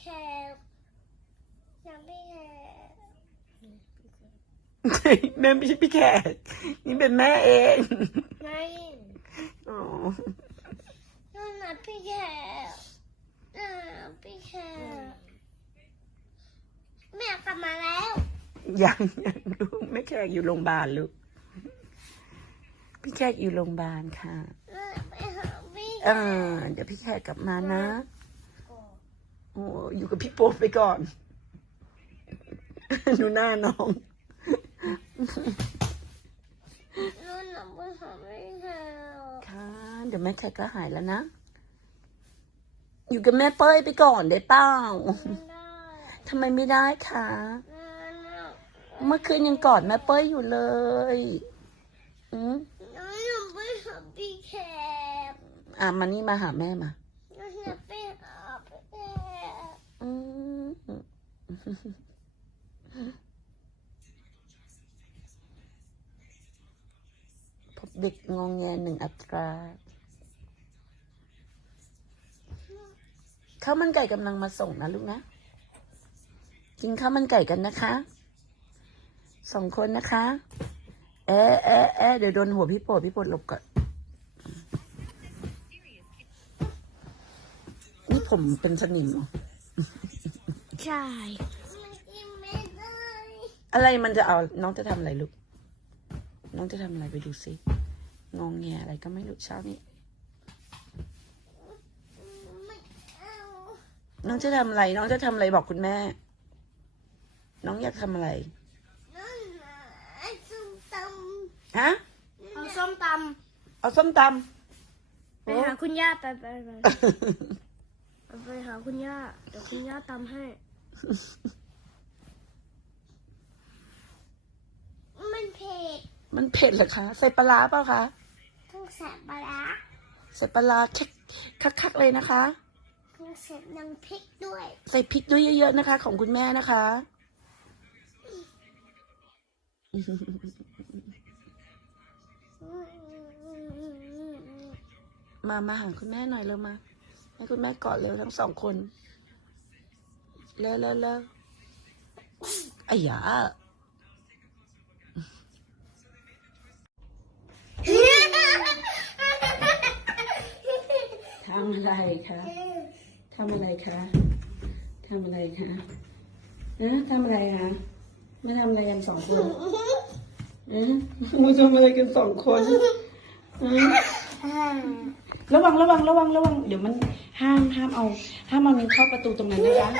แคบน้ำพี่แคบแม่ไม่ใช่พี่แคร์นี่เป็นแม่เองไม่อ๋อน้ำน้ำพี่แคบน้ำพี่แคร์แม่กลับมาแล้วยังยังลูกแม่แคร์อยู่โรงพยาบาลลูกพี่แคร์อยู่โรงพยาบาลค่ะ เออ เดี๋ยวพี่แคร์กลับมานะ อ้อยู่กับพี่โป๊ปไปก่อนดูหน้าน้องนั่นน่ะไปหาพี่แขกค่ะเดี๋ยวแม่แขกก็หายแล้วนะ อยู่กับแม่เป้ยไปก่อนได้เปล่าไม่ได้ทำไมไม่ได้คะนั่นน่ะเมื่อคืนยังกอดแม่เป้ยอยู่เลยอืมนั่นน่ะไปหาพี่แขกอะมานี่มาหาแม่มา นั่นน่ะไปหาพี่แขก อืม พบเด็กงองแงหนึ่งอัตราข้าวมันไก่กำลังมาส่งนะลูกนะ กินข้าวมันไก่กันนะคะสองคนนะคะ เอ๊ะเอ๊ะเอ๊ะเดี๋ยวโดนหัวพี่โปรดพี่โปรดหลบก่อนนี่ผมเป็นสนิมเหรอ ใช่ อะไรมันจะเอา น้องจะทำอะไรลูก น้องจะทำอะไรไปดูสิงองแงอะไรก็ไม่รู้เช้านี้ไม่เอาน้องจะทำอะไร น้องจะทำอะไรบอกคุณแม่ น้องอยากทำอะไรนั่นน่ะไอ้ส้มตฮะำเอาส้มตเอาส้มตำไปหาคุณย่าไปไปไปำไปหาคุณย่าเดี๋ยวคุณย่าตำให้ มัน เผ็ด มันเผ็ดเหรอคะ ใส่ปลาร้าเปล่าคะ ต้องใส่ปลาร้าใส่ปลาร้าแค่คักๆเลยนะคะต้องใส่น้ำพริกด้วย ใส่พริกด้วยเยอะๆนะคะ ของคุณแม่นะคะ มามาหาคุณแม่หน่อยเร็วมา ให้คุณแม่กอดเร็วทั้งสองคน เร็วเร็วเร็วไอ้หยาทำอะไร คะทำอะไรคะทำอะไรคะนะทำอะไรคะไม่ทำอะไรกันสองคนอืมมาทำอะไรกันสองคนอืมระวังระวังระวังระวัง เดี๋ยวมันห้ามห้ามเอา ห้ามเอานิ้วเข้าประตูตรงนั้นนะคะ